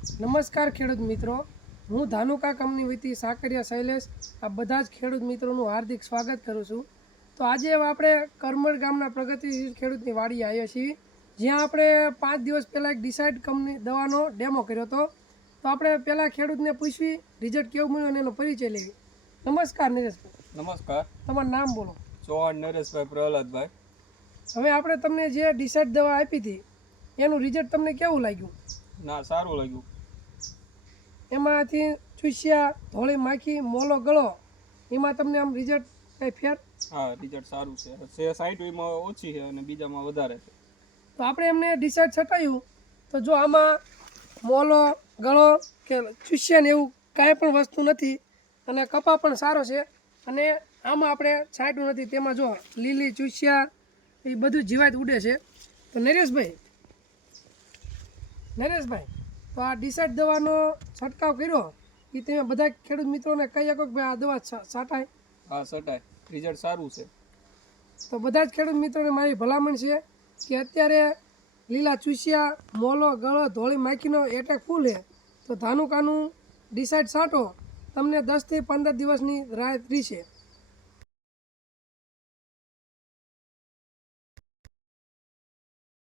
નમસ્કાર ખેડૂત મિત્રો, હું ધાનુકા કંપની વતી સાકરિયા શૈલેષ આ બધા જ ખેડૂત મિત્રોનું હાર્દિક સ્વાગત કરું છું। તો આજે આપણે કરમળ ગામના પ્રગતિશીલ ખેડૂતની વાડીએ આવ્યા છીએ, જ્યાં આપણે 5 દિવસ પહેલાં એક ડિસાઇડ કંપની દવાનો ડેમો કર્યો હતો। તો આપણે પહેલાં ખેડૂતને પૂછવી રિઝલ્ટ કેવું મળ્યું અને એનો પરિચય લેવી। નમસ્કાર નરેશભાઈ। નમસ્કાર, તમારું નામ બોલો। ચૌહાણ નરેશભાઈ પ્રહલાદભાઈ। હવે આપણે તમને જે ડિસાઇડ દવા આપી હતી એનું રિઝલ્ટ તમને કેવું લાગ્યું? ના, સારું લાગ્યું। એમાંથી ચૂસ્યા, ધોળી માખી, મોલો ગળો એમાં તમને આમ રિઝલ્ટ કંઈ ફેર? હા, રિઝલ્ટ સારું છે। 60 ઓછી છે અને બીજામાં વધારે છે। તો આપણે એમને ડિસાઇડ છટાયું તો જો આમાં મોલો ગળો કે ચૂસ્યા ને એવું કાંઈ પણ વસ્તુ નથી અને કપા પણ સારો છે અને આમાં આપણે છાંટ્યું નથી, તેમાં જો લીલી ચૂસ્યા એ બધું જીવાત ઉડે છે। તો નરેશભાઈ તો આ ડિસાઇડ દવાનો છંટકાવ કર્યો એ તમે બધા ખેડૂત મિત્રોને કહી શકો કે ભાઈ આ દવા છાંટાય? હા, છટાય, રિઝલ્ટ સારું છે। તો બધા જ ખેડૂત મિત્રોને મારી ભલામણ છે કે અત્યારે લીલા ચૂસ્યા, મોલો ગળો, ધોળી માખીનો એટેક ફૂલ છે, તો ધાનુકાનું ડિસાઇડ છાંટો, તમને 10 થી 15 દિવસની રાહત રહેશે।